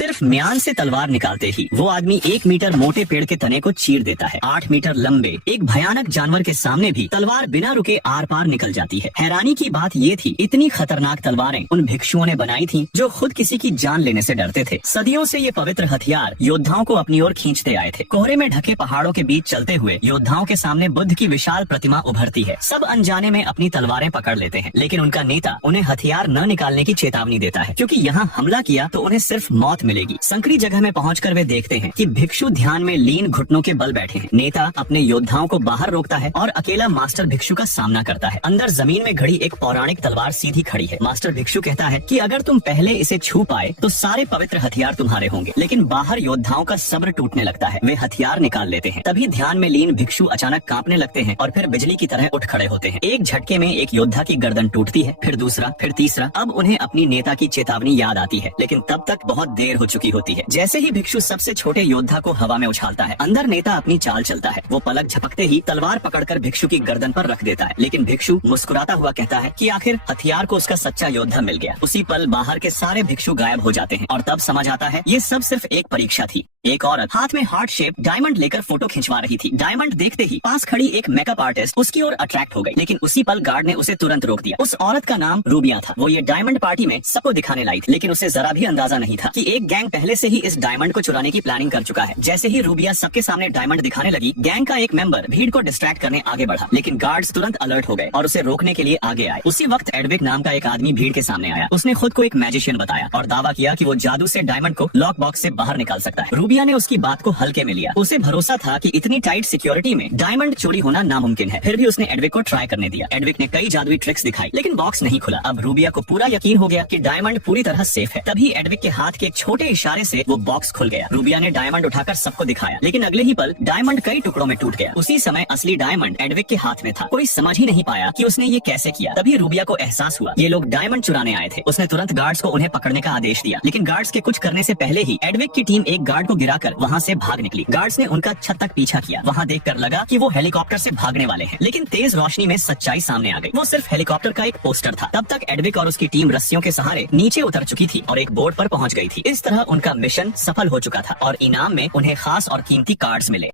सिर्फ म्यान से तलवार निकालते ही वो आदमी 1 मीटर मोटे पेड़ के तने को चीर देता है। 8 मीटर लंबे एक भयानक जानवर के सामने भी तलवार बिना रुके आर पार निकल जाती है। हैरानी की बात ये थी, इतनी खतरनाक तलवारें उन भिक्षुओं ने बनाई थी जो खुद किसी की जान लेने से डरते थे। सदियों से ये पवित्र हथियार योद्धाओं को अपनी ओर खींचते आए थे। कोहरे में ढके पहाड़ों के बीच चलते हुए योद्धाओं के सामने बुद्ध की विशाल प्रतिमा उभरती है। सब अनजाने में अपनी तलवारें पकड़ लेते हैं, लेकिन उनका नेता उन्हें हथियार न निकालने की चेतावनी देता है, क्योंकि यहाँ हमला किया तो उन्हें सिर्फ मौत मिलेगी। संकरी जगह में पहुंचकर वे देखते हैं कि भिक्षु ध्यान में लीन घुटनों के बल बैठे हैं। नेता अपने योद्धाओं को बाहर रोकता है और अकेला मास्टर भिक्षु का सामना करता है। अंदर जमीन में घड़ी एक पौराणिक तलवार सीधी खड़ी है। मास्टर भिक्षु कहता है कि अगर तुम पहले इसे छू पाए तो सारे पवित्र हथियार तुम्हारे होंगे। लेकिन बाहर योद्धाओं का सब्र टूटने लगता है। वे हथियार निकाल लेते हैं। तभी ध्यान में लीन भिक्षु अचानक कांपने लगते हैं और फिर बिजली की तरह उठ खड़े होते हैं। एक झटके में एक योद्धा की गर्दन टूटती है, फिर दूसरा, फिर तीसरा। अब उन्हें अपनी नेता की चेतावनी याद आती है, लेकिन तब तक बहुत देर हो चुकी होती है। जैसे ही भिक्षु सबसे छोटे योद्धा को हवा में उछालता है, अंदर नेता अपनी चाल चलता है। वो पलक झपकते ही तलवार पकड़कर भिक्षु की गर्दन पर रख देता है, लेकिन भिक्षु मुस्कुराता हुआ कहता है कि आखिर हथियार को उसका सच्चा योद्धा मिल गया। उसी पल बाहर के सारे भिक्षु गायब हो जाते हैं और तब समझ आता है ये सब सिर्फ एक परीक्षा थी। एक औरत हाथ में हार्ट शेप डायमंड लेकर फोटो खिंचवा रही थी। डायमंड देखते ही पास खड़ी एक मेकअप आर्टिस्ट उसकी ओर अट्रैक्ट हो गई, लेकिन उसी पल गार्ड ने उसे तुरंत रोक दिया। उस औरत का नाम रूबिया था। वो ये डायमंड पार्टी में सबको दिखाने लाई थी, लेकिन उसे जरा भी अंदाजा नहीं था कि एक गैंग पहले से ही इस डायमंड को चुराने की प्लानिंग कर चुका है। जैसे ही रूबिया सबके सामने डायमंड दिखाने लगी, गैंग का एक मेंबर भीड़ को डिस्ट्रैक्ट करने आगे बढ़ा, लेकिन गार्ड्स तुरंत अलर्ट हो गए और उसे रोकने के लिए आगे आए। उसी वक्त एडविक नाम का एक आदमी भीड़ के सामने आया। उसने खुद को एक मैजिशियन बताया और दावा किया कि वो जादू से डायमंड को लॉक बॉक्स से बाहर निकाल सकता है। रूबिया ने उसकी बात को हल्के में लिया। उसे भरोसा था कि इतनी टाइट सिक्योरिटी में डायमंड चोरी होना नामुमकिन है। फिर भी उसने एडविक को ट्राई करने दिया। एडविक ने कई जादुई ट्रिक्स दिखाई, लेकिन बॉक्स नहीं खुला। अब रूबिया को पूरा यकीन हो गया कि डायमंड पूरी तरह सेफ है। तभी एडविक के हाथ के एक छोटे इशारे से वो बॉक्स खुल गया। रूबिया ने डायमंड उठाकर सबको दिखाया, लेकिन अगले ही पल डायमंड कई टुकड़ों में टूट गया। उसी समय असली डायमंड एडविक के हाथ में था। कोई समझ ही नहीं पाया कि उसने ये कैसे किया। तभी रूबिया को एहसास हुआ ये लोग डायमंड चुराने आए थे। उसने तुरंत गार्ड्स को उन्हें पकड़ने का आदेश दिया, लेकिन गार्ड्स के कुछ करने से पहले ही एडविक की टीम एक गार्ड को गिराकर वहाँ से भाग निकली। गार्ड्स ने उनका छत तक पीछा किया। वहाँ देखकर लगा कि वो हेलीकॉप्टर से भागने वाले हैं, लेकिन तेज रोशनी में सच्चाई सामने आ गई। वो सिर्फ हेलीकॉप्टर का एक पोस्टर था। तब तक एडविक और उसकी टीम रस्सियों के सहारे नीचे उतर चुकी थी और एक बोर्ड पर पहुंच गई थी। इस तरह उनका मिशन सफल हो चुका था और इनाम में उन्हें खास और कीमती कार्ड्स मिले।